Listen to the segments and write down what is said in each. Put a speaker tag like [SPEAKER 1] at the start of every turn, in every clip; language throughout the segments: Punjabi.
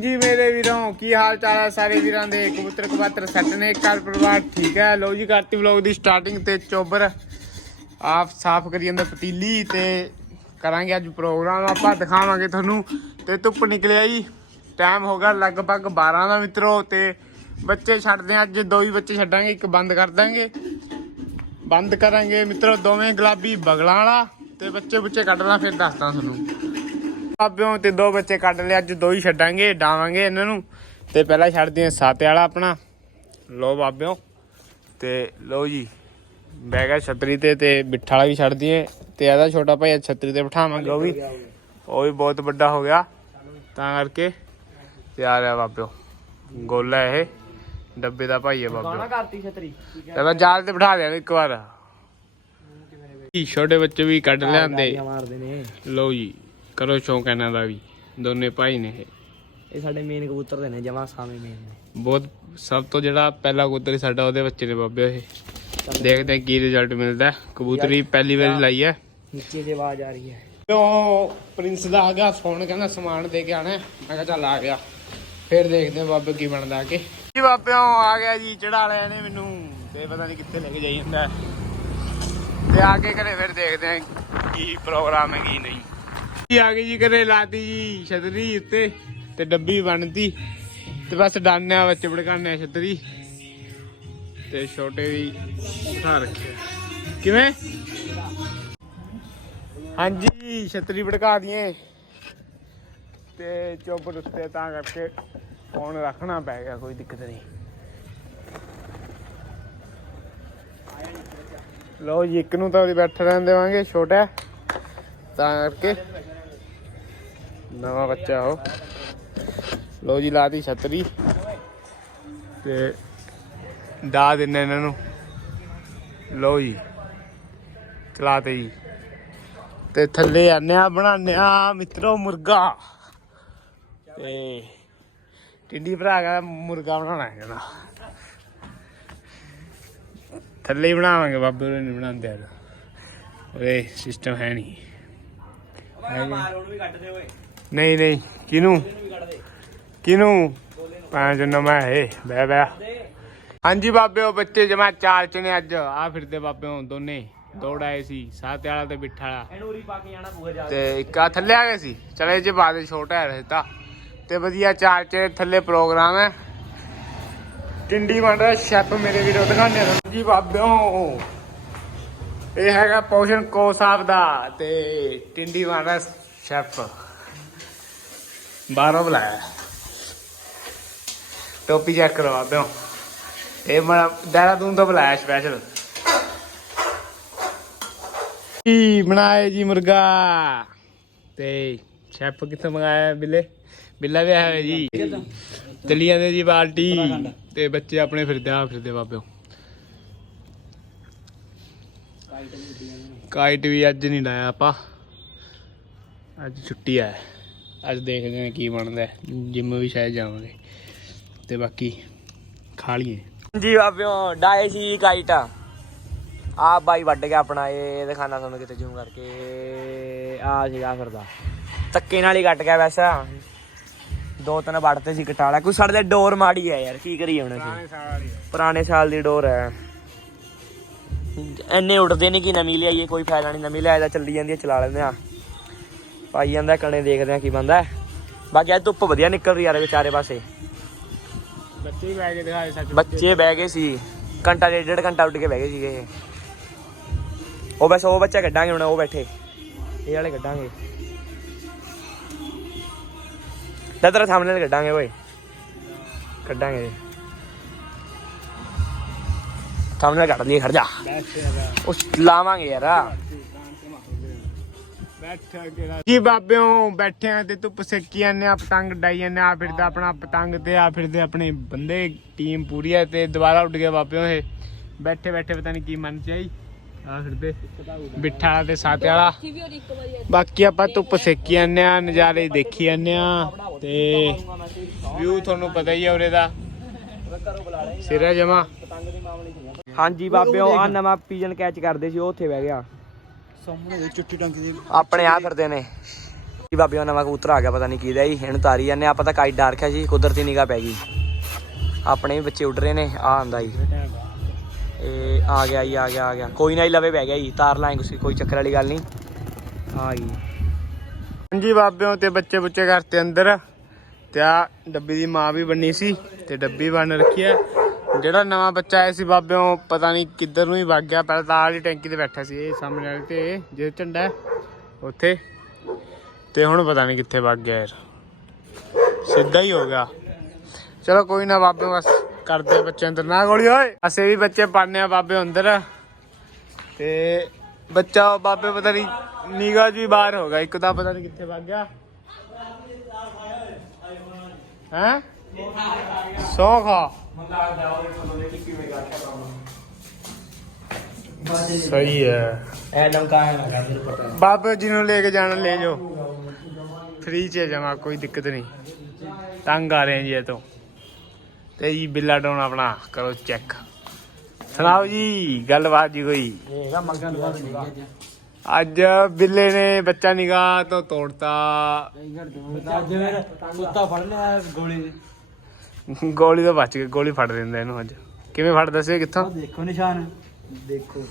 [SPEAKER 1] ਜੀ ਮੇਰੇ ਵੀਰੋਂ, ਕੀ ਹਾਲ ਚਾਲ ਹੈ ਸਾਰੇ ਵੀਰਾਂ ਦੇ? ਕਬੂਤਰ ਕਬਾਤਰ ਸੱਟ ਨੇ, ਘਰ ਪਰਿਵਾਰ ਠੀਕ ਹੈ? ਲੋ ਜੀ, ਕਰਤੀ ਵਲੌਗ ਦੀ ਸਟਾਰਟਿੰਗ ਤੇ ਚੋਬਰ ਆਪ ਸਾਫ਼ ਕਰੀ ਜਾਂਦਾ ਪਤੀਲੀ ਤੇ ਕਰਾਂਗੇ ਅੱਜ ਪ੍ਰੋਗਰਾਮ ਆਪਾਂ ਦਿਖਾਵਾਂਗੇ ਤੁਹਾਨੂੰ। ਤੇ ਧੁੱਪ ਨਿਕਲਿਆ ਜੀ ਟਾਈਮ ਹੋ ਗਿਆ ਲਗਭਗ 12 ਦਾ ਮਿੱਤਰੋ, ਤੇ ਬੱਚੇ ਛੱਡਦੇ ਹਾਂ ਅੱਜ ਦੋ ਹੀ ਬੱਚੇ ਛੱਡਾਂਗੇ, ਇੱਕ ਬੰਦ ਕਰ ਦਾਂਗੇ। ਬੰਦ ਕਰਾਂਗੇ ਮਿੱਤਰੋ, ਦੋਵੇਂ ਗੁਲਾਬੀ ਬਗਲਾਂ ਵਾਲਾ ਤੇ ਬੱਚੇ ਬੁੱਚੇ ਕੱਢਣਾ ਫਿਰ ਦੱਸਦਾ ਤੁਹਾਨੂੰ। ਬਾਬਿਓ ਤੇ ਦੋ ਬੱਚੇ ਕੱਢ ਲਏ ਅੱਜ ਦੋ ਹੀ ਛੱਡਾਂਗੇ ਡਾਵਾਂਗੇ ਇਹਨਾਂ ਨੂੰ। ਤੇ ਪਹਿਲਾਂ ਛੱਡਦੇ ਹਾਂ ਸਾਤੇ ਵਾਲਾ ਆਪਣਾ। ਲੋ ਬਾਬਿਓ ਤੇ ਲੋ ਜੀ ਬਹਿ ਗਿਆ ਛਤਰੀ ਤੇ ਤੇ ਬਿੱਠਾ ਵਾਲਾ ਵੀ ਛੱਡ ਦਈਏ ਤੇ ਇਹਦਾ ਛੋਟਾ ਭਾਈ ਛਤਰੀ ਤੇ ਬਿਠਾਵਾਂਗੇ ਉਹ ਵੀ। ਉਹ ਵੀ ਬਹੁਤ ਵੱਡਾ ਹੋ ਗਿਆ। ਤਾਂ ਕਰਕੇ ਤੇ ਆ ਬਾਬਿਓ। ਗੋਲਾ ਇਹ ਡੱਬੇ ਦਾ ਭਾਈ ਹੈ ਬਾਬਿਓ।
[SPEAKER 2] ਕਰਤੀ ਛਤਰੀ।
[SPEAKER 1] ਤੇ ਮੈਂ ਜਾਲ ਤੇ ਬਿਠਾ ਦਿਆਂ ਇੱਕ ਵਾਰ। ਛੋਟੇ ਬੱਚੇ ਵੀ ਕੱਢ ਲਿਆਂਦੇ। ਲਓ ਜੀ। ਕਰੋ ਸ਼ੌਂਕ ਇਹਨਾਂ ਦਾ ਵੀ ਦੋਨੇ ਭਾਈ ਨੇ ਇਹ।
[SPEAKER 2] ਇਹ ਸਾਡੇ ਮੇਨ ਕਬੂਤਰ ਦੇ ਨੇ ਜਮਾ ਸਾਵੇਂ ਮੇਨ ਨੇ।
[SPEAKER 1] ਬਹੁਤ ਸਭ ਤੋਂ ਜਿਹੜਾ ਪਹਿਲਾ ਕਬੂਤਰ ਸੀ ਸਾਡਾ ਉਹਦੇ ਬੱਚੇ ਨੇ ਬਾਬੇ ਇਹ। ਦੇਖਦੇ ਹਾਂ ਕੀ ਰਿਜ਼ਲਟ ਮਿਲਦਾ ਹੈ। ਕਬੂਤਰੀ ਪਹਿਲੀ ਵਾਰੀ ਲਾਈ ਹੈ।
[SPEAKER 2] ਨੀਚੇ ਜੇ ਆਵਾਜ਼ ਆ ਰਹੀ ਹੈ।
[SPEAKER 1] ਉਹ ਪ੍ਰਿੰਸ ਦਾ ਆ ਗਿਆ ਫੋਨ ਕਹਿੰਦਾ ਸਮਾਨ ਦੇ ਕੇ ਆਣਾ ਹੈ। ਮੈਂ ਕਿਹਾ ਚੱਲ ਆ ਗਿਆ। ਫਿਰ ਦੇਖਦੇ ਹਾਂ ਬਾਬੇ ਕੀ ਬਣਦਾ ਆ ਕੇ ਜੀ ਬਾਬਿਓ ਆ ਗਿਆ ਜੀ ਚੜਾ ਲਿਆ ਨੇ ਮੈਨੂੰ। ਤੇ ਪਤਾ ਨਹੀਂ ਕਿੱਥੇ ਲੈ ਕੇ ਜਾਈ ਜਾਂਦਾ ਹੈ। ਤੇ ਆ ਕੇ ਘਰੇ ਫਿਰ ਦੇਖਦੇ ਹਾਂ ਕੀ ਪ੍ਰੋਗਰਾਮ ਹੈ ਕੀ ਨਹੀਂ। ਆ ਗਈ ਜੀ, ਘਰੇ ਲਾਤੀ ਜੀ ਛਤਰੀ ਉੱਤੇ ਤੇ ਡੱਬੀ ਬਣਦੀ। ਤੇ ਬਸ ਡਾਨਿਆ ਵਿੱਚ ਭੜਕਾਨੇ ਛਤਰੀ। ਤੇ ਛੋਟੇ ਵੀ ਉਠਾ ਰੱਖਿਆ। ਕਿਵੇਂ? ਹਾਂਜੀ, ਛਤਰੀ ਭੜਕਾ ਦਈਏ। ਤੇ ਚੁੱਪ ਉੱਤੇ ਤਾਂ ਕਰਕੇ ਫੋਨ ਰੱਖਣਾ ਪੈ ਗਿਆ, ਕੋਈ ਦਿੱਕਤ ਨਹੀਂ। ਲਓ ਜੀ, ਇੱਕ ਨੂੰ ਤਾਂ ਉਹਦੀ ਬੈਠੇ ਰਹਿਣ ਦੇਵਾਂਗੇ, ਛੋਟਾ। ਤਾਂ ਕਰਕੇ ਨਵਾਂ ਬੱਚਾ ਉਹ। ਲਓ ਜੀ, ਲਾਤੀ ਛਤਰੀ ਤੇ ਦਾ ਦਿੰਨੇ ਇਹਨਾਂ। ਨੂੰ ਲਓ ਜੀ, ਚਲਾਤੇ ਜੀ। ਤੇ ਥੱਲੇ ਆਨੇ ਆ ਬਣਾਉਂਦੇ ਆ ਮਿੱਤਰੋ, ਮੁਰਗਾ। ਤੇ ਟਿੰਡੀ ਭਰਾ ਕਹਿੰਦਾ ਮੁਰਗਾ ਬਣਾਉਣਾ ਹੈ ਕਹਿੰਦਾ। ਥੱਲੇ ਹੀ ਬਣਾਵਾਂਗੇ, ਬਾਬੇ ਉਹਨੇ ਨਹੀਂ ਬਣਾਉਂਦੇ ਆ ਉਹਦੇ ਸਿਸਟਮ ਹੈ ਨਹੀਂ।
[SPEAKER 2] ਮਾਰ ਉਹਨੂੰ ਵੀ ਕੱਢ ਦੇ ਓਏ।
[SPEAKER 1] ਨਹੀਂ ਨਹੀਂ, ਕਿਨੂੰ? ਕਿਨੂੰ? ਪੰਜ ਨਵਾਂ ਹੈ ਬੈ ਬੈ ਹਾਂਜੀ ਬਾਬਿਓ ਬੱਚੇ ਜਮਾ ਚਾਰ ਚ ਅੱਜ। ਆ ਫਿਰਦੇ ਬਾਬਿਓ ਦੋਨੇ। ਦੌੜ ਆਏ ਸੀ ਸਾਤੇ ਵਾਲਾ ਤੇ ਬਿੱਠਾ ਵਾਲਾ। ਤੇ ਇੱਕ ਆ ਥੱਲੇ ਆ ਗਏ ਸੀ। ਚਲੇ ਜੇ ਬਾਅਦ ਛੋਟਾ ਹੈ ਰਹਿਤਾ ਤੇ ਵਧੀਆ ਚਾਰ ਚ ਥੱਲੇ ਪ੍ਰੋਗਰਾਮ ਹੈ। ਟਿੰਡੀ ਮੰਡਾ ਸ਼ੈਪ ਮੇਰੇ ਵੀਰੋ ਦਿਖਾਣੇ ਜੀ ਬਾਬਿਓ ਇਹ ਹੈਗਾ ਪੋਸ਼ਨ ਕੋ ਸਾਹਿਬ ਦਾ। ਤੇ ਟਿੰਡੀ ਮੰਡਾ ਸ਼ੈਪ ਬਾਹਰੋਂ ਬੁਲਾਇਆ। ਟੋਪੀ ਚੈੱਕ ਕਰਵਾ ਦਿਓ। ਇਹ ਮੈਂ ਦੇਹਰਾਦੂਨ ਤੋਂ ਬੁਲਾਇਆ ਸਪੈਸ਼ਲ ਕੀ ਬਣਾਏ ਜੀ ਮੁਰਗਾ? ਤੇ ਸ਼ੈਫ ਕਿੱਥੋਂ ਮੰਗਾਇਆ ਬਿੱਲੇ? ਬਿੱਲਾ ਵੀ ਆਇਆ ਹੋਇਆ ਜੀ। ਚਲੀ ਜਾਂਦੇ ਜੀ ਬਾਲਟੀ। ਤੇ ਬੱਚੇ ਆਪਣੇ ਫਿਰਦੇ ਆ, ਫਿਰਦੇ ਬਾਬਿਓ। ਕਾਈਟ ਵੀ ਅੱਜ ਨਹੀਂ ਲਾਇਆ ਆਪਾਂ। ਅੱਜ ਛੁੱਟੀ ਆ। ਅੱਜ ਦੇਖਦੇ ਹਾਂ ਕੀ ਬਣਦਾ ਜਿੰਮ ਵੀ ਸ਼ਾਇਦ ਜਾਵਾਂਗੇ। ਤੇ ਬਾਕੀ ਖਾ ਲਈਏ।
[SPEAKER 2] ਜੀ ਬਾਬਿਓ ਡਾਏ ਸੀ ਕਾਈਟ ਆ ਬਾਈ ਵੱਢ ਗਿਆ ਆਪਣਾ ਇਹ ਦਿਖਾਣਾ ਤੁਹਾਨੂੰ ਕਿਤੇ ਜ਼ੂਮ ਕਰਕੇ। ਆ ਸੀਗਾ ਫਿਰਦਾ। ਧੱਕੇ ਨਾਲ ਹੀ ਕੱਟ ਗਿਆ ਵੈਸਾ। ਦੋ ਤਿੰਨ ਵੱਢਤੇ ਸੀ ਕਟਾਲਾ ਕੋਈ ਸਾਡੇ ਡੋਰ ਮਾੜੀ ਹੈ ਯਾਰ ਕੀ ਕਰੀਏ ਹੁਣ ਅਸੀਂ? ਪੁਰਾਣੇ ਸਾਲ ਦੀ ਡੋਰ ਹੈ। ਐਨੇ ਉੱਡਦੇ ਨਹੀਂ ਕਿ ਨਵੀਂ ਲਿਆਈਏ ਕੋਈ ਫਾਇਦਾ ਨਹੀਂ ਨਵੀਂ ਲਿਆਇਆ ਤਾਂ ਚੱਲੀ ਜਾਂਦੀ ਹੈ ਚਲਾ ਲੈਂਦੇ ਆ ਪਾਈ ਜਾਂਦਾ ਕਣੇ ਦੇਖਦੇ ਆ ਕੀ ਬੰਦਾ ਬਾਕੀ ਅੱਜ ਧੁੱਪ ਵਧੀਆ ਨਿਕਲ ਰਹੀ ਯਾਰ ਵਿਚਾਰੇ ਪਾਸੇ।
[SPEAKER 1] ਬੱਚੇ ਵੀ ਬੈ ਕੇ ਦਿਖਾਏ ਸੱਚ
[SPEAKER 2] ਬੱਚੇ। ਬਹਿ ਗਏ ਸੀ। ਘੰਟਾ ਡੇਢ ਡੇਢ ਘੰਟਾ ਉੱਡ ਕੇ ਬਹਿ ਗਏ ਸੀਗੇ। ਇਹ ਉਹ ਬਸ ਉਹ ਬੱਚਾ ਕੱਢਾਂਗੇ ਹੁਣ ਉਹ ਬੈਠੇ। ਇਹ ਵਾਲੇ ਕੱਢਾਂਗੇ। ਦਦਰਾ ਸਾਹਮਣੇ ਕੱਢਾਂਗੇ ਓਏ। ਕੱਢਾਂਗੇ। ਸਾਹਮਣੇ ਕੱਢ ਲਈਏ ਖੜ ਜਾ। ਉਸ ਲਾਵਾਂਗੇ ਯਾਰ।
[SPEAKER 1] ਜੀ ਬਾਬਿਓ, ਬੈਠੇ ਤੇ ਧੁੱਪ ਸੇਕੀ ਜਾਂਦੇ ਆ ਪਤੰਗ ਡਾਈ ਜਾਂਦੇ ਆ ਫਿਰਦਾ ਆਪਣਾ ਪਤੰਗ ਤੇ ਆ ਫਿਰਦੇ ਆਪਣੇ ਬੰਦੇ ਟੀਮ ਪੂਰੀ ਹੈ ਤੇ ਦੁਬਾਰਾ ਉੱਡ ਗਏ ਬਾਬਿਓ ਇਹ। ਬੈਠੇ ਬੈਠੇ ਪਤਾ ਨਹੀਂ ਕੀ ਮਨ ਚ ਆਈ। ਆ ਫਿਰਦੇ, ਬਿੱਠਾ ਵਾਲਾ ਤੇ ਸਾਤੇ ਵਾਲਾ। ਬਾਕੀ ਆਪਾਂ ਧੁੱਪ ਸੇਕੀ ਜਾਂਦੇ ਆ, ਨਜ਼ਾਰੇ ਦੇਖੀ ਜਾਂਦੇ ਆ ਤੇ ਵਿਊ ਤੁਹਾਨੂੰ ਪਤਾ ਹੀ ਹੈ ਉਰੇ ਦਾ। ਸਿਰਾ ਜਮਾ।
[SPEAKER 2] ਹਾਂਜੀ ਬਾਬਿਓ ਆ ਨਵਾਂ ਪੀਜਨ ਕੈਚ ਕਰਦੇ ਸੀ, ਉਹ ਉੱਥੇ ਬਹਿ ਗਿਆ।
[SPEAKER 3] ਸਾਹਮਣੇ ਦੇ ਚਿੱਟੀ ਟੰਕੀ ਦੇ
[SPEAKER 2] ਆਪਣੇ ਆ ਫਿਰਦੇ ਨੇ। ਜੀ ਬਾਬੇ ਦਾ ਨਵਾਂ ਕਬੂਤਰ ਆ ਗਿਆ ਪਤਾ ਨਹੀਂ ਕਿਹਦਾ ਜੀ ਇਹਨੂੰ ਤਾਰੀ ਜਾਂਦੇ ਆਪਾਂ ਤਾਂ ਕਾਈਟ ਡਾਰ ਰੱਖਿਆ ਜੀ ਕੁਦਰਤੀ ਨਿਗਾਹ ਪੈ ਗਈ। ਆਪਣੇ ਵੀ ਬੱਚੇ ਉੱਡ ਰਹੇ ਨੇ ਆ ਆਂਦਾ ਜੀ। ਇਹ ਆ ਗਿਆ ਜੀ ਆ ਗਿਆ ਆ ਗਿਆ। ਕੋਈ ਨਾ ਹੀ ਲਵੇ ਪੈ ਗਿਆ ਜੀ ਤਾਰ ਲਾਂਗੇ ਤੁਸੀਂ ਕੋਈ ਚੱਕਰ ਵਾਲੀ ਗੱਲ ਨਹੀਂ ਆ ਗਈ
[SPEAKER 1] ਹਾਂਜੀ ਬਾਬਿਆਂ ਤੇ ਬੱਚੇ ਬੁੱਚੇ ਕਰਤੇ ਅੰਦਰ ਤੇ ਆ ਡੱਬੀ ਦੀ ਮਾਂ ਵੀ ਬੰਨੀ ਸੀ ਤੇ ਡੱਬੀ ਬਣ ਰੱਖੀ ਹੈ ਜਿਹੜਾ ਨਵਾਂ ਬੱਚਾ ਆਇਆ ਸੀ ਬਾਬਿਆਂ ਪਤਾ ਨਹੀਂ ਕਿੱਧਰ ਨੂੰ ਹੀ ਵਗ ਗਿਆ, ਪਹਿਲਾਂ ਤਾਂ ਆਹ ਟੈਂਕੀ ਤੇ ਬੈਠਾ ਸੀ, ਇਹ ਸਾਹਮਣੇ ਵਾਲੀ ਤੇ ਜੇ ਝੰਡਾ ਉੱਥੇ। ਤੇ ਹੁਣ ਪਤਾ ਨਹੀਂ ਕਿੱਥੇ ਵਗ ਗਿਆ ਯਾਰ। ਸਿੱਧਾ ਹੀ ਹੋ ਗਿਆ। ਚਲੋ ਕੋਈ ਨਾ ਬਾਬੇ ਬਸ ਕਰਦੇ ਬੱਚੇ ਅੰਦਰ। ਨਾ ਗੋਲੀ, ਓਏ! ਅਸੀਂ ਵੀ ਬੱਚੇ ਪਾਣੇ ਆ ਬਾਬੇ ਅੰਦਰ। ਤੇ ਬੱਚਾ, ਬਾਬੇ ਪਤਾ ਨਹੀਂ ਨਿਗਾਹ ਜੀ ਬਾਹਰ ਹੋ ਗਿਆ। ਇੱਕ ਤਾਂ ਪਤਾ ਨਹੀਂ ਕਿੱਥੇ ਵਗ ਗਿਆ। ਹੈ? ਸੋਖਾ ਸਹੀ ਹੈ।
[SPEAKER 2] ਐਡਮ ਕਾ ਹੈ ਨਾ ਫਿਰ ਪਤਾ
[SPEAKER 1] ਬਾਬੇ ਜੀ ਨੂੰ ਲੈ ਕੇ ਜਾਣਾ ਲੈ ਜਾਓ। ਫ੍ਰੀ ਚ ਜਮਾ, ਕੋਈ ਦਿੱਕਤ ਨਹੀਂ। ਤੰਗ ਆ ਰਹੇ ਜੀ ਇਹ ਤੋਂ। ਤੇ ਜੀ ਬਿੱਲਾ ਡਾਉਨ ਆਪਣਾ, ਕਰੋ ਚੈੱਕ ਸੁਣਾਓ ਜੀ, ਗੱਲਬਾਤ ਜੀ ਕੋਈ?
[SPEAKER 2] ਇਹਗਾ ਮੰਗਾਂ ਨੂੰ
[SPEAKER 1] ਅੱਜ ਬਿੱਲੇ ਨੇ ਬੱਚਾ ਨਿਗਾਹ ਤੋਂ ਤੋੜਤਾ।
[SPEAKER 2] ਅੱਜ ਮੇਰਾ ਕੁੱਤਾ ਫੜ ਲਿਆ ਗੋਲੀ।
[SPEAKER 1] ਗੋਲੀ ਤੋਂ ਬਚ ਗਿਆ ਗੋਲੀ ਫੜ ਦਿੰਦਾ ਇਹਨੂੰ ਅੱਜ। ਕਿਵੇਂ ਫੜ ਦੱਸਿਓ ਕਿੱਥੋਂ?
[SPEAKER 2] ਦੇਖੋ ਨਿਸ਼ਾਨ। ਦੇਖੋ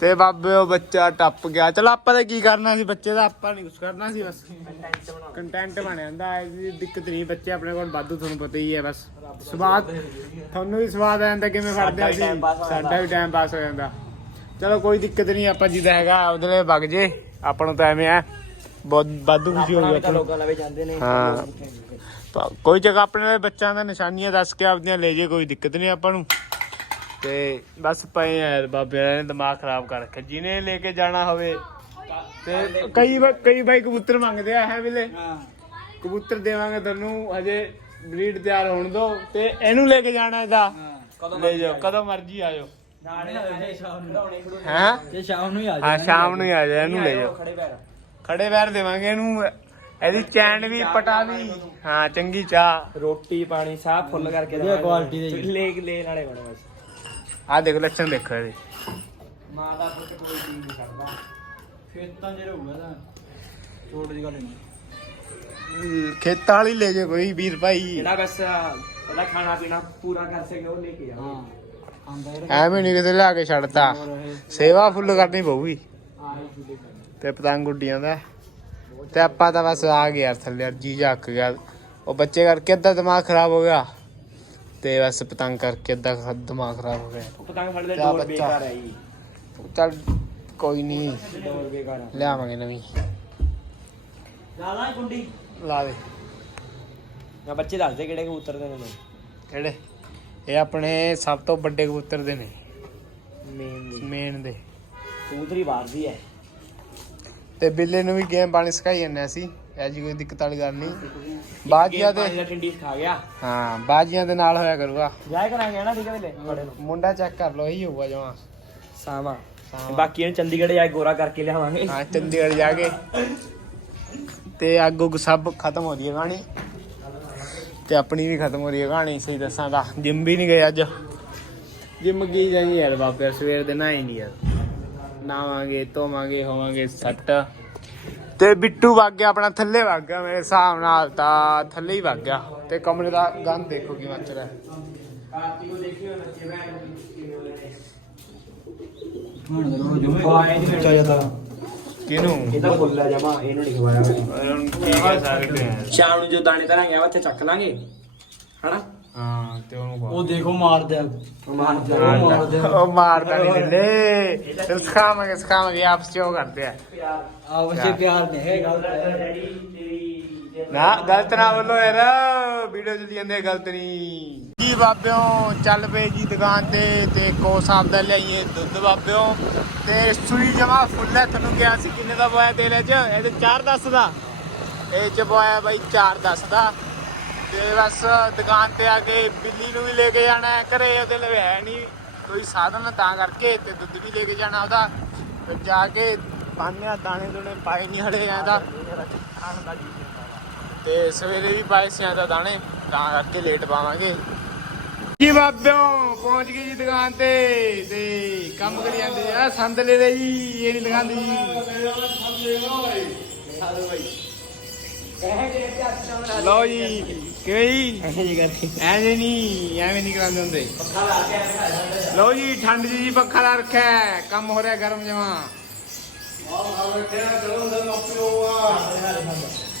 [SPEAKER 1] ਤੇ ਬਾਬੇ ਉਹ ਬੱਚਾ ਟੱਪ ਗਿਆ। ਚਲ ਆਪਾਂ ਤਾਂ ਕੀ ਕਰਨਾ ਸੀ ਬੱਚੇ ਦਾ? ਆਪਾਂ ਨਹੀਂ ਕੁਝ ਕਰਨਾ ਸੀ ਬਸ। ਕੰਟੈਂਟ ਬਣ ਜਾਂਦਾ ਇਹਦੀ ਦਿੱਕਤ ਨਹੀਂ ਬੱਚੇ ਆਪਣੇ ਕੋਲ ਵਾਧੂ ਤੁਹਾਨੂੰ ਪਤਾ ਹੀ ਹੈ ਬਸ। ਸਵਾਦ ਤੁਹਾਨੂੰ ਵੀ ਸਵਾਦ ਆ ਜਾਂਦਾ ਕਿਵੇਂ ਫੜਦੇ ਅਸੀਂ। ਸਾਡਾ ਵੀ ਟਾਈਮ ਪਾਸ ਹੋ ਜਾਂਦਾ। ਚਲੋ ਕੋਈ ਦਿੱਕਤ ਨਹੀਂ ਆਪਾਂ ਜਿਹਦਾ ਹੈਗਾ ਉਹਦੇ ਲਈ ਵਗ ਜੇ। ਆਪਾਂ ਨੂੰ ਤਾਂ ਐਵੇਂ ਆ ਬਹੁਤ ਵਾਧੂ ਖੁਸ਼ੀ ਹੋ ਗਈ ਆਪਾਂ ਨੂੰ
[SPEAKER 2] ਲੋਕਾਂ ਲਵੇ ਜਾਂਦੇ ਨੇ।
[SPEAKER 1] ਹਾਂ। ਤਾਂ ਕੋਈ ਜਗ੍ਹਾ ਆਪਣੇ ਲਈ ਬੱਚਿਆਂ ਦਾ ਨਿਸ਼ਾਨੀਆਂ ਦੱਸ ਕੇ ਆਪਦੀਆਂ ਲੈ ਜੇ ਕੋਈ ਦਿੱਕਤ ਨਹੀਂ ਆਪਾਂ ਨੂੰ। ਤੇ ਬਸ ਪਏ ਆ ਯਾਰ ਬਾਬੇ ਨੇ ਦਿਮਾਗ ਖਰਾਬ ਕਰ ਰੱਖਿਆ। ਜਿਹਨੇ ਲੈ ਕੇ ਜਾਣਾ ਹੋਵੇ ਤੇ ਕਈ ਕਈ ਬਾਈ ਕਬੂਤਰ ਮੰਗਦੇ ਆ ਹੈ ਵੀਲੇ। ਕਬੂਤਰ ਦੇਵਾਂਗੇ ਤੁਹਾਨੂੰ ਹਜੇ ਬਰੀਡ ਤਿਆਰ ਹੋਣ ਦੋ ਤੇ ਇਹਨੂੰ ਲੈ ਕੇ ਜਾਣਾ ਇਹਦਾ। ਲੈ ਜਾਓ ਕਦੋਂ ਮਰਜ਼ੀ ਆ ਜਾਓ। ਹੈ
[SPEAKER 2] ਤੇ ਸ਼ਾਮ ਨੂੰ। ਹੀ? ਆ
[SPEAKER 1] ਹਾਂ ਸ਼ਾਮ ਨੂੰ ਹੀ ਆ ਜਾ ਇਹਨੂੰ ਲੈ ਜਾਓ।
[SPEAKER 2] ਖੜੇ ਪੈਰ
[SPEAKER 1] ਖੜੇ ਪੈਰ ਦੇਵਾਂਗੇ ਇਹਨੂੰ। ਇਹਦੀ ਚੈਨ ਵੀ ਪਟਾ ਵੀ ਹਾਂ ਚੰਗੀ ਚਾਹ।
[SPEAKER 2] ਰੋਟੀ ਪਾਣੀ ਸਾਹ ਫੁੱਲ ਕਰਕੇ ਵਧੀਆ ਕੁਆਲਿਟੀ ਦੇ ਲੈ ਲੈ ਨਾਲੇ ਬਣੇ ਬਸ।
[SPEAKER 1] ਆਹ ਦੇਖੋ ਲੱਛਣ ਦੇਖੋ ਇਹਦੇ।
[SPEAKER 2] ਮਾਂ ਦਾ ਪੁੱਤ ਕੋਈ ਚੀਜ਼ ਨਹੀਂ ਕਰਦਾ ਖੇਤਾਂ ਚ ਰਹੂਗਾ ਤਾਂ ਛੋੜ ਦੀ ਗੱਲ ਨਹੀਂ।
[SPEAKER 1] ਅਮ, ਖੇਤਾਂ ਵਾਲੀ ਲੈ ਜੇ ਕੋਈ ਵੀਰ ਭਾਈ।
[SPEAKER 2] ਜਿਹੜਾ ਬਸ ਇਹਦਾ ਖਾਣਾ ਪੀਣਾ ਪੂਰਾ ਕਰ ਸਕੇ ਉਹ ਲੈ ਕੇ ਜਾ ਹਾਂ ਆਂਦਾ
[SPEAKER 1] ਐਵੇਂ ਨਹੀਂ ਕਿਤੇ ਲਿਆ ਕੇ ਛੱਡਤਾ। ਸੇਵਾ ਫੁੱਲ ਕਰਨੀ ਪਊਗੀ। ਤੇ ਪਤੰਗ ਉੱਡੀਆਂ ਦਾ। ਤੇ ਆਪਾਂ ਤਾਂ ਬਸ ਆ ਗਏ ਯਾਰ ਥੱਲੇ ਜੀ ਝੱਕ ਗਿਆ। ਉਹ ਬੱਚੇ ਕਰਕੇ ਅੱਧਾ ਦਿਮਾਗ ਖਰਾਬ ਹੋ ਗਿਆ। ਤੇ ਬਸ ਪਤੰਗ ਕਰਕੇ ਅੱਧਾ ਖ- ਦਿਮਾਗ ਖਰਾਬ ਹੋ ਗਿਆ।
[SPEAKER 2] ਪਤੰਗ ਫੜ ਲੈ
[SPEAKER 1] ਕਿਆ
[SPEAKER 2] ਡੋਰ
[SPEAKER 1] ਬੱਚਾ?
[SPEAKER 2] ਬੇਕਾਰ ਹੈ ਜੀ।
[SPEAKER 1] ਚੱਲ ਕੋਈ ਨਹੀਂ
[SPEAKER 2] ਡੋਰ ਬੇਕਾਰ ਹੈ।
[SPEAKER 1] ਲਿਆਵਾਂਗੇ ਨਵੀਂ।
[SPEAKER 2] ਲਾਲਾ ਕੁੰਡੀ।
[SPEAKER 1] ਲਾ ਦੇ।
[SPEAKER 2] ਮੈਂ ਬੱਚੇ ਦੱਸਦੇ ਕਿਹੜੇ ਕਬੂਤਰ ਦੇ ਨੇ
[SPEAKER 1] ਕਿਹੜੇ? ਇਹ ਆਪਣੇ ਸਭ ਤੋਂ ਵੱਡੇ ਕਬੂਤਰ ਦੇ ਨੇ।
[SPEAKER 2] ਮੇਨ ਦੀ।
[SPEAKER 1] ਮੇਨ ਦੇ।
[SPEAKER 2] ਕਬੂਤਰੀ ਬਾਹਰ ਦੀ ਹੈ।
[SPEAKER 1] ਤੇ ਬਿੱਲੇ ਨੂੰ ਵੀ ਗੇਮ ਪਾਣੀ ਸਿਖਾਈ ਜਾਂਦੇ ਸੀ ਇਹ ਜੀ ਕੋਈ ਦਿੱਕਤ ਵਾਲੀ ਗੱਲ ਨਹੀਂ। ਬਾਜੀਆਂ ਦੇ
[SPEAKER 2] ਪਾਣੀ ਦਾ ਟਿੰਡੀ ਖਾ ਗਿਆ।
[SPEAKER 1] ਹਾਂ ਬਾਜੀਆਂ ਦੇ ਨਾਲ ਹੋਇਆ ਕਰੂਗਾ।
[SPEAKER 2] ਜਾਇ ਕਰਾਂਗੇ ਨਾ ਠੀਕ ਹੈ ਵੇਲੇ ਬੜੇ ਨੂੰ।
[SPEAKER 1] ਮੁੰਡਾ ਚੈੱਕ ਕਰ ਲਓ ਇਹੀ ਹੋਊਗਾ ਜਮਾ।
[SPEAKER 2] ਸਾਵਾ। ਬਾਕੀ ਇਹਨੂੰ ਚੰਡੀਗੜ੍ਹ ਜਾ ਕੇ ਗੋਰਾ ਕਰਕੇ ਲਿਆਵਾਂਗੇ।
[SPEAKER 1] ਹਾਂ ਚੰਡੀਗੜ੍ਹ ਜਾ ਕੇ। ਤੇ ਅੱਗੋਂ ਗੁ- ਸਭ ਖਤਮ ਹੋ ਰਹੀ ਹੈ ਕਹਾਣੀ। ਤੇ ਆਪਣੀ ਵੀ ਖਤਮ ਹੋ ਰਹੀ ਹੈ ਕਹਾਣੀ ਸਹੀ ਦੱਸਾਂ ਤਾਂ। ਜਿਮ ਵੀ ਨਹੀਂ ਗਏ ਅੱਜ। ਜਿਮ ਕੀ ਜਾਈਏ ਯਾਰ ਬਾਪੇ ਸਵੇਰ ਦੇ ਨਾ ਹੀ ਨਹੀਂ ਯਾਰ। ਨਾਵਾਂਗੇ ਧੋਵਾਂਗੇ ਹੋਵਾਂਗੇ ਸੱਟ। ਤੇ ਬਿੱਟੂ ਵਗ ਗਿਆ ਆਪਣਾ ਥੱਲੇ ਵਗ ਗਿਆ ਮੇਰੇ ਹਿਸਾਬ ਨਾਲ ਤਾਂ ਥੱਲੇ ਹੀ ਵਗ ਗਿਆ। ਤੇ ਕਮਰੇ ਦਾ ਗੰਦ ਦੇਖੋ ਕੀ ਮੱਚ ਰਿਹਾ।
[SPEAKER 2] ਕਾਰਤੀ ਕੋ ਦੇਖਿਓ ਬੱਚੇ
[SPEAKER 1] ਕਿਹਨੂੰ
[SPEAKER 2] ਇਹ ਤਾਂ ਫੁੱਲ ਹੈ ਜਮਾ ਇਹਨੂੰ ਨਹੀਂ ਖਵਾਇਆ।
[SPEAKER 1] ਹੁਣ ਕੀ ਕਹਿ ਸਕਦੇ ਆ।
[SPEAKER 2] ਸ਼ਾਮ ਨੂੰ ਜੋ ਦਾਣੇ ਤਰਾਂਗੇ ਉੱਥੇ ਚੱਕ ਲਾਂਗੇ। ਹਨਾ?
[SPEAKER 1] ਹਾਂ ਤੇ ਉਹਨੂੰ
[SPEAKER 3] ਉਹ ਦੇਖੋ ਮਾਰਦੇ ਆ
[SPEAKER 2] ਮਾਰ
[SPEAKER 1] ਉਹ ਮਾਰਦਾ। ਨਹੀਂ ਦਿੰਦੇ ਤੇ ਸਿਖਾਵਾਂਗੇ ਸਿਖਾਵਾਂਗੇ ਆਪਸ ਚ ਉਹ ਕਰਦੇ ਆ।
[SPEAKER 3] ਆਪਸੇ ਪਿਆਰ। ਨਹੀਂ ਹੈ ਗੱਲ
[SPEAKER 1] ਨਾ ਗਲਤ ਨਾ ਬੋਲੋ ਯਾਰ। ਵੀਡੀਓ ਚੱਲੀ ਜਾਂਦੇ ਗਲਤ ਨਹੀਂ। ਜੀ ਬਾਬਿਓ ਚੱਲ ਪਏ ਜੀ ਦੁਕਾਨ ਤੇ ਤੇ ਕੋ ਸਾਹਿਬ ਦਾ ਲਿਆਈਏ ਦੁੱਧ ਬਾਬਿਓ। ਤੇ ਸੂਈ ਜਮਾ ਫੁੱਲ ਹੈ ਤੁਹਾਨੂੰ ਕਿਹਾ ਸੀ ਕਿੰਨੇ ਦਾ ਪੋਇਆ ਤੇਲ ਚ? ਇਹਦੇ 410 ਦਾ। ਇਹ ਚ ਪੋਇਆ ਬਾਈ 410 ਦਾ। ਤੇ ਬਸ ਦੁਕਾਨ ਤੇ ਆ ਕੇ ਬਿੱਲੀ ਨੂੰ ਵੀ ਲੈ ਕੇ ਜਾਣਾ ਘਰੇ ਉਹਦੇ ਲਈ ਹੈ ਨਹੀਂ ਕੋਈ ਸਾਧਨ ਤਾਂ ਕਰਕੇ ਤੇ ਦੁੱਧ ਵੀ ਲੈ ਕੇ ਜਾਣਾ ਉਹਦਾ। ਤੇ ਜਾ ਕੇ ਪਾਣਿਆ ਦਾਣੇ ਦੁਣੇ ਪਾਏ ਨਹੀਂ ਹੜੇ ਜਾਂਦਾ ਤੇ। ਸਵੇਰੇ ਵੀ ਪਾਏ ਸੀ ਦਾ ਦਾਣੇ ਤਾਂ ਕਰਕੇ ਲੇਟ ਪਾਵਾਂਗੇ। ਜੀ ਬਾਬਿਓ ਪਹੁੰਚ ਗਏ ਜੀ ਦੁਕਾਨ ਤੇ ਤੇ ਕੰਮ ਕਰੀ ਜਾਂਦੇ ਆ ਸੰਦ ਲੈ ਲੈ ਜੀ ਇਹ ਨਹੀਂ ਲਗਾਉਂਦੀ। ਜੀ ਲਓ ਜੀ ਕਿਵੇਂ ਜੀ? ਐਵੇਂ ਨਹੀਂ। ਐਵੇਂ ਨਹੀਂ ਕਰਾਉਂਦੇ ਹੁੰਦੇ। ਲਓ ਜੀ ਠੰਡ ਜੀ ਪੱਖਾ ਲਾ ਰੱਖਿਆ ਕੰਮ ਹੋ ਰਿਹਾ ਗਰਮ ਜਮਾ।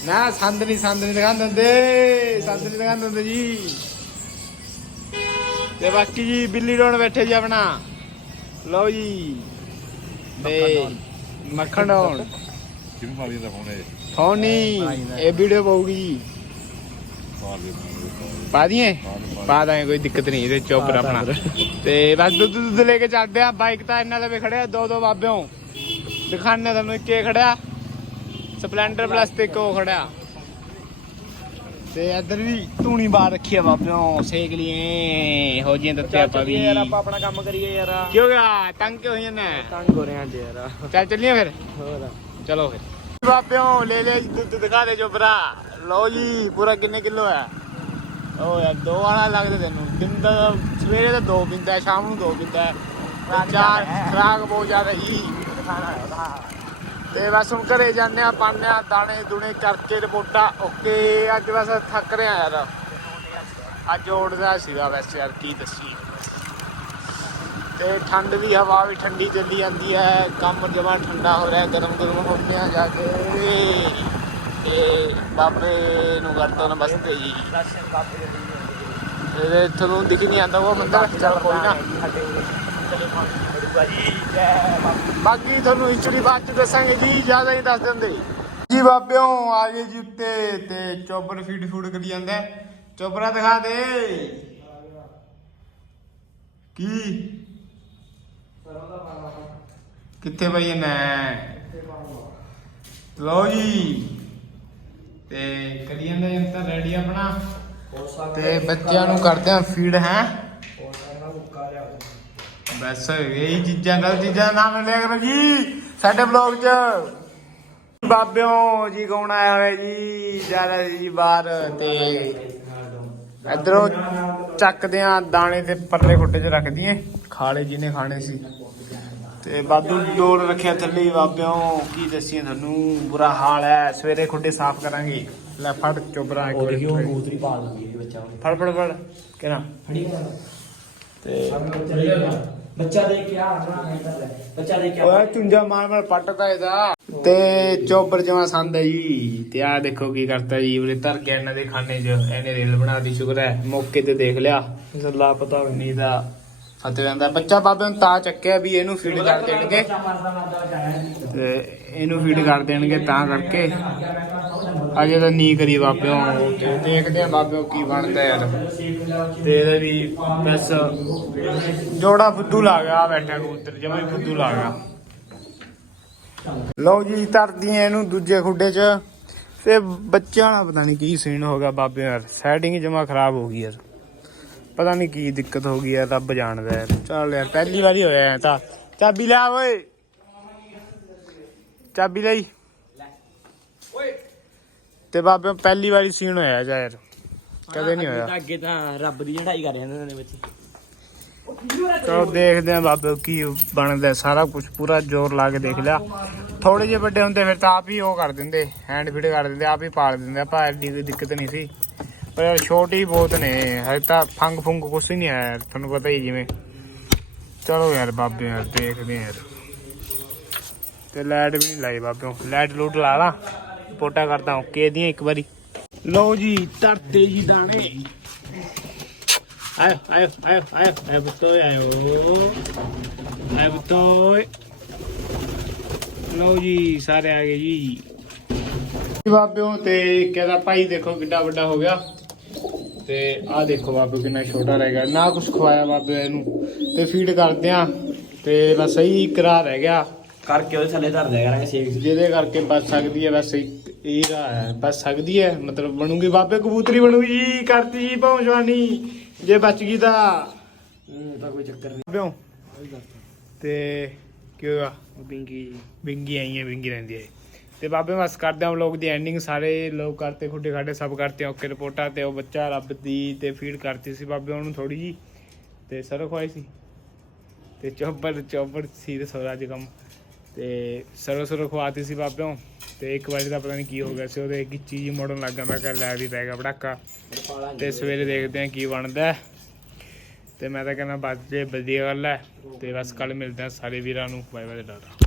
[SPEAKER 1] ਨਾ ਸੰਦ ਨਹੀਂ ਸੰਦ ਨਹੀਂ ਲਗਾਉਂਦੇ ਹੁੰਦੇ। ਸੰਦ ਨਹੀਂ ਲਗਾਉਂਦੇ ਹੁੰਦੇ ਜੀ। ਤੇ ਬਾਕੀ ਜੀ ਬਿੱਲੀ ਡੋਣ ਬੈਠੇ ਜੀ ਆਪਣਾ। ਲਓ ਜੀ। ਤੇ ਮੱਖਣ ਡੋਣ।
[SPEAKER 4] ਕਿਹਨੂੰ ਮਾਰੀ ਦਾ ਫੋਨ ਹੈ
[SPEAKER 1] ਫੋਨ ਨਹੀਂ ਇਹ ਵੀਡੀਓ ਪਾਉਗੀ ਜੀ।
[SPEAKER 4] ਮਾਰ ਦੇ
[SPEAKER 1] ਪਾ ਦੀਏ ਪਾ ਦਾਂਗੇ ਕੋਈ ਦਿੱਕਤ ਨਹੀਂ ਇਹਦੇ ਚੋਪਰ ਆਪਣਾ ਤੇ ਬਸ ਦੁੱਧ ਦੁੱਧ ਲੈ ਕੇ ਚੱਲਦੇ ਆ ਬਾਈਕ ਤਾਂ ਇਹਨਾਂ ਲਵੇ ਖੜਿਆ ਦੋ ਦੋ ਬਾਬਿਓ। ਦਿਖਾਣੇ ਤੁਹਾਨੂੰ ਇੱਕ ਇਹ ਖੜਿਆ ਸਪਲੈਂਡਰ ਪਲੱਸ ਤੇ ਇੱਕ ਉਹ ਖੜਿਆ। ਤੇ ਇੱਧਰ ਵੀ ਧੂਣੀ ਬਾਹਰ ਰੱਖੀ ਆ ਬਾਬਿਓ ਸੇਕ ਲਈਏ ਹੋ ਜੀਆਂ ਦਿੱਤੇ ਆਪਾਂ ਵੀ।
[SPEAKER 2] ਯਾਰ ਆਪਾਂ ਆਪਣਾ ਕੰਮ ਕਰੀਏ ਯਾਰ।
[SPEAKER 1] ਕਿਉਂ ਗਿਆ? ਤੰਗ ਕਿਉਂ ਹੋਈ ਜਾਂਦਾ
[SPEAKER 2] ਤੰਗ ਹੋ ਰਹੇ ਆਂ ਯਾਰ।
[SPEAKER 1] ਚੱਲ ਚੱਲੀਏ ਫਿਰ।
[SPEAKER 2] ਹੋਰ।
[SPEAKER 1] ਚਲੋ ਫਿਰ। ਬਾਬਿਓ ਲੈ ਲੈ ਦੁੱਧ ਦਿਖਾ ਦੇ ਜੋ ਭਰਾ। ਲਓ ਜੀ ਪੂਰਾ ਕਿੰਨੇ ਕਿਲੋ ਹੈ? ਓ ਯਾਰ ਦੋ ਆਣਾ ਲੱਗਦੇ ਤੈਨੂੰ। ਦਿਨ ਦਾ ਸਵੇਰੇ ਤਾਂ ਦੋ ਪੀਂਦਾ ਸ਼ਾਮ ਨੂੰ ਦੋ ਪੀਂਦਾ ਚਾਰ ਖਰਾਕ ਬਹੁਤ ਜ਼ਿਆਦਾ ਹੀ। ਤੇ ਬਸ ਹੁਣ ਘਰੇ ਜਾਂਦੇ ਆ ਪਾਉਂਦੇ ਆ ਦਾਣੇ ਦੁਣੇ ਕਰਕੇ ਰਿਪੋਰਟਾਂ ਓਕੇ ਅੱਜ ਬਸ ਥੱਕ ਰਿਹਾ ਯਾਰ। ਅੱਜ ਉੱਡਦਾ ਸੀਗਾ ਵੈਸੇ ਯਾਰ ਕੀ ਦੱਸੀ ਤੇ ਠੰਡ ਦੀ ਹਵਾ ਵੀ ਠੰਡੀ ਚੱਲੀ ਜਾਂਦੀ ਹੈ, ਕੰਮ ਜਮਾ ਠੰਡਾ ਹੋ ਰਿਹਾ, ਗਰਮ ਗਰਮ ਹੁੰਦੇ ਆ ਜਾ ਕੇ। ਤੇ ਬਾਬੇ ਨੂੰ ਕਰਦਾ ਨਮਸਤੇ ਜੀ। ਇਹਦੇ ਤੁਹਾਨੂੰ ਦਿਖ ਨਹੀਂ ਆਂਦਾ ਉਹ ਮੰਦਰ ਚੱਲ ਕੋਈ ਨਾ। ਬਾਕੀ ਤੁਹਾਨੂੰ ਹਿਸਟਰੀ ਬਾਅਦ ਚ ਦੱਸਾਂਗੇ ਜੀ, ਜ਼ਿਆਦਾ ਹੀ ਦੱਸ ਦਿੰਦੇ। ਜੀ ਬਾਬਿਓ, ਆ ਗਏ ਜੀ ਉੱਤੇ, ਤੇ ਚੋਬਰ ਫੀਡ ਫੂਡ ਕਰੀ ਜਾਂਦਾ। ਚੋਬਰਾ ਦਿਖਾ ਦੇ। ਕੀ? ਕਿੱਥੇ ਪਈ ਇਹਨੇ ਲਓ ਜੀ। ਤੇ ਕਰੀ ਜਾਂਦਾ ਜੰਤਾ ਰੈਡੀ ਆਪਣਾ। ਤੇ ਬੱਚਿਆਂ ਨੂੰ ਕਰਦੇ ਆ ਫੀਡ ਹੈ? ਬਸ, ਇਹੀ ਚੀਜ਼ਾਂ, ਗਲਤ ਚੀਜ਼ਾਂ ਦਾ ਨਾਮ ਕਰੋ ਜੀ। ਸਾਡੇ ਬਲੌਗ 'ਚ। ਬਾਬਿਓ ਜੀ ਗਾਉਣ ਆਇਆ ਹੋਇਆ ਜੀ? ਜਾ ਰਿਹਾ ਸੀ ਜੀ ਬਾਹਰ। ਤੇ ਇਧਰੋਂ ਚੱਕਦੇ ਆ ਦਾਣੇ ਤੇ ਪਰਲੇ ਖੁੱਟੇ 'ਚ ਰੱਖ ਦਈਏ। ਖਾਲੇ ਜਿਹਨੇ ਖਾਣੇ ਸੀ। ਤੇ ਬਾਦੂ ਡੋਰ ਰੱਖਿਆ ਥੱਲੇ ਬਾਬਿਓ। ਕੀ ਦੱਸੀਏ ਤੁਹਾਨੂੰ? ਬੁਰਾ ਹਾਲ ਹੈ। ਸਵੇਰੇ ਖੁੱਡੇ ਸਾਫ਼ ਕਰਾਂਗੇ। ਲੈ ਫੜ ਚੋਬਰਾ ਇੱਕ ਮਿੰਟ
[SPEAKER 3] ਕਬੂਤਰੀ ਪਾ ਦੂਗੀ ਇਹ ਬੱਚਾ
[SPEAKER 1] ਫੜ ਫੜ ਫੜ। ਕਿਹਨਾਂ
[SPEAKER 3] ਫੜੀ
[SPEAKER 1] ਤੇ
[SPEAKER 3] ਬੱਚਾ ਦੇ ਕੇ ਆ ਬੱਚਾ ਦੇ ਕੇ
[SPEAKER 1] ਓਏ ਚੁੰਜਾ ਮਾਰ ਮਾਰ ਪੱਟਦਾ ਇਹਦਾ। ਤੇ ਚੋਬਰ ਜਮਾ ਸੰਦ ਹੈ ਜੀ। ਤੇ ਆ ਦੇਖੋ ਕੀ ਕਰਤਾ ਜੀ। ਉਰੇ ਧਰ ਕੇ ਇਹਨਾਂ ਦੇ ਖਾਨੇ 'ਚ। ਇਹਨੇ ਰੇਲ ਬਣਾ ਦੀ ਸ਼ੁਕਰ ਹੈ। ਮੌਕੇ ਤੇ ਦੇਖ ਲਿਆ। ਇਸ ਲਾਪਤਾ ਨਹੀਂ ਦਾ ਫਤਿਹ ਜਾਂਦਾ। ਬੱਚਾ ਬਾਬੇ ਨੂੰ ਤਾਂ ਚੱਕਿਆ ਵੀ ਇਹਨੂੰ ਫੀਡ ਕਰ ਦੇਣਗੇ। ਤੇ ਇਹਨੂੰ ਫੀਡ ਕਰ ਦੇਣਗੇ ਤਾਂ ਕਰਕੇ। ਅਜੇ ਤਾਂ ਨਹੀਂ ਕਰੀ ਬਾਬਿਓ ਤੇ ਦੇਖਦੇ ਆ ਬਾਬੇ ਕੀ ਬਣਦਾ ਯਾਰ। ਤੇ ਇਹਦਾ ਵੀ ਬਸ ਜੋੜਾ ਫੁੱਦੂ ਲਾ ਗਿਆ ਬੈਠਾ ਕਬੂਤਰ, ਜਮਾ ਹੀ ਫੁੱਦੂ ਲਾ ਗਿਆ। ਲਓ ਜੀ ਧਰਦੀਆਂ ਇਹਨੂੰ ਦੂਜੇ ਖੁੱਡੇ 'ਚ। ਤੇ ਬੱਚਿਆਂ ਦਾ ਪਤਾ ਨਹੀਂ ਕੀ ਸੀਨ ਹੋ ਗਿਆ ਬਾਬੇ ਯਾਰ। ਸੈਟਿੰਗ ਜਮਾ ਖਰਾਬ ਹੋ ਗਈ ਯਾਰ। ਪਤਾ ਨਹੀਂ ਕੀ ਦਿੱਕਤ ਹੋ ਗਈ ਯਾਰ ਰੱਬ ਜਾਣਦਾ ਯਾਰ ਚੱਲ ਯਾਰ ਪਹਿਲੀ ਵਾਰੀ ਹੋਇਆ ਐਂ ਤਾਂ। ਚਾਬੀ ਲਿਆ ਓਏ। ਚਾਬੀ ਲਈ। ਤੇ ਬਾਬੇ ਪਹਿਲੀ ਵਾਰੀ ਸੀਨ ਹੋਇਆ ਜਾ ਯਾਰ। ਕਦੇ ਨਹੀਂ ਹੋਇਆ।
[SPEAKER 2] ਅੱਗੇ ਤਾਂ ਰੱਬ ਦੀ ਚੜਾਈ ਕਰ ਜਾਂਦੇ ਨੇ ਬੱਚੇ
[SPEAKER 1] ਚਲੋ ਦੇਖਦੇ ਆਂ ਬਾਬੇ ਕੀ ਬਣਦਾ ਸਾਰਾ ਕੁਝ ਪੂਰਾ ਜ਼ੋਰ ਲਾ ਕੇ ਦੇਖ ਲਿਆ। ਥੋੜੇ ਜਿਹੇ ਵੱਡੇ ਹੁੰਦੇ ਫਿਰ ਤਾਂ ਆਪ ਹੀ ਉਹ ਕਰ ਦਿੰਦੇ ਹੈਂਡ ਫੀਡ ਕਰ ਦਿੰਦੇ ਆਪ ਹੀ ਪਾਲ ਦਿੰਦੇ। ਆਪਾਂ ਐਡੀ ਕੋਈ ਦਿੱਕਤ ਨਹੀਂ ਸੀ। ਪਰ ਯਾਰ ਛੋਟੀ ਬਹੁਤ ਨੇ, ਹਜੇ ਤਾਂ ਫੰਗ ਫੁੰਗ ਕੁਛ ਹੀ ਨਹੀਂ ਆਇਆ ਤੁਹਾਨੂੰ ਪਤਾ ਹੀ ਜਿਵੇਂ। ਚਲੋ ਯਾਰ ਬਾਬੇ ਯਾਰ, ਦੇਖਦੇ ਯਾਰ। ਤੇ ਲਾਈਟ ਵੀ ਨਹੀਂ ਲਾਈ ਬਾਬੇ ਲਾਈਟ ਲੂਟ ਲਾ ਲਾ, ਰਿਪੋਰਟਾਂ ਕਰਦਾ ਓਕੇ ਦੀਆਂ ਇੱਕ ਵਾਰੀ। ਲਓ ਜੀ, ਧਰਤੇ ਜੀ ਦਾਣੇ। ਆਇਓ ਆਇਓ ਆਇਓ ਆਇਓ ਆਇਓ ਬਤੋਏ ਆਇਓ। ਆਇਓ ਬਤੋਏ ਲਓ ਜੀ, ਸਾਰੇ ਆ ਗਏ ਜੀ। ਬਾਬਿਓ ਤੇ ਕਹਿੰਦਾ ਭਾਈ ਦੇਖੋ ਕਿੱਡਾ ਵੱਡਾ ਹੋ ਗਿਆ। ਤੇ ਆਹ ਦੇਖੋ ਬਾਬੇ ਕਿੰਨਾ ਛੋਟਾ ਰਹਿ ਗਿਆ। ਨਾ ਕੁਝ ਖਵਾਇਆ ਬਾਬੇ ਇਹਨੂੰ। ਤੇ ਫੀਡ ਕਰਦੇ ਆ। ਤੇ ਬਸ ਸਹੀ ਕਰਾ ਰਹਿ ਗਿਆ।
[SPEAKER 2] ਕਰਕੇ ਉਹਦੇ ਥੱਲੇ ਧਰ ਦਿਆ ਕਰਾਂਗੇ ਸੇਕ
[SPEAKER 1] ਜਿਹਦੇ ਕਰਕੇ ਬਚ ਸਕਦੀ ਹੈ ਵੈਸੇ ਇਹ ਰਾਹ ਹੈ। ਬਚ ਸਕਦੀ ਹੈ? ਮਤਲਬ ਬਣੂਗੀ ਬਾਬੇ ਕਬੂਤਰੀ ਬਣੂਗੀ ਜੀ। ਕਰਤੀ ਜੀ ਪਹੁੰਚਵਾਨੀ ਜੇ ਬਚ ਗਈ ਤਾਂ।
[SPEAKER 2] ਤਾਂ ਕੋਈ ਚੱਕਰ
[SPEAKER 1] ਬਿਓ ਤੇ। ਕੀ
[SPEAKER 2] ਨਹੀਂ ਬਿੰਗੀ
[SPEAKER 1] ਬਿੰਗੀ ਆਈ ਹੈ ਬਿੰਗੀ ਰਹਿੰਦੀ ਹੈ। ਤੇ ਬਾਬੇ ਬਸ ਕਰਦੇ ਹਾਂ ਵਲੋਗ ਦੀ ਐਂਡਿੰਗ ਸਾਰੇ ਲੋਕ ਕਰਤੇ, ਖੁੱਡੇ ਖਾਡੇ ਸਭ ਕਰਤੇ ਓਕੇ ਰਿਪੋਰਟਾਂ ਤੇ ਉਹ ਬੱਚਾ ਰੱਬ ਦੀ ਤੇ ਫੀਡ ਕਰਤੀ ਸੀ ਬਾਬੇ ਉਹਨੂੰ ਥੋੜੀ ਜੀ ਤੇ ਸਰੋਂ ਖਵਾਈ ਸੀ। ਤੇ ਚੋਬਰ ਚੋਬਰ ਸੀ ਤੇ ਸੋਰਾ ਅੱਜ ਕੰਮ। ਤੇ ਸਰੋਂ ਸਰੋਂ ਖਵਾਤੀ ਸੀ ਬਾਬਿਓਂ ਤੇ ਇੱਕ ਵਾਰੀ ਤਾਂ ਪਤਾ ਨਹੀਂ ਕੀ ਹੋ ਗਿਆ ਸੀ, ਉਹਦੇ ਇੱਕ ਚੀਜ਼ ਮੋੜਨ ਲੱਗਾ, ਮੈਂ ਕਿਹਾ ਲੈ ਵੀ ਪੈ ਗਿਆ ਪੜਾਕਾ ਤੇ ਸਵੇਰੇ ਦੇਖਦੇ ਹਾਂ ਕੀ ਬਣਦਾ। ਹੈ। ਤੇ ਮੈਂ ਤਾਂ ਕਹਿੰਦਾ, ਬਸ ਜੇ ਵਧੀਆ ਗੱਲ ਹੈ ਤੇ ਬਸ ਕੱਲ ਮਿਲਦੇ ਹਾਂ ਸਾਰੇ ਵੀਰਾਂ ਨੂੰ। Bye bye data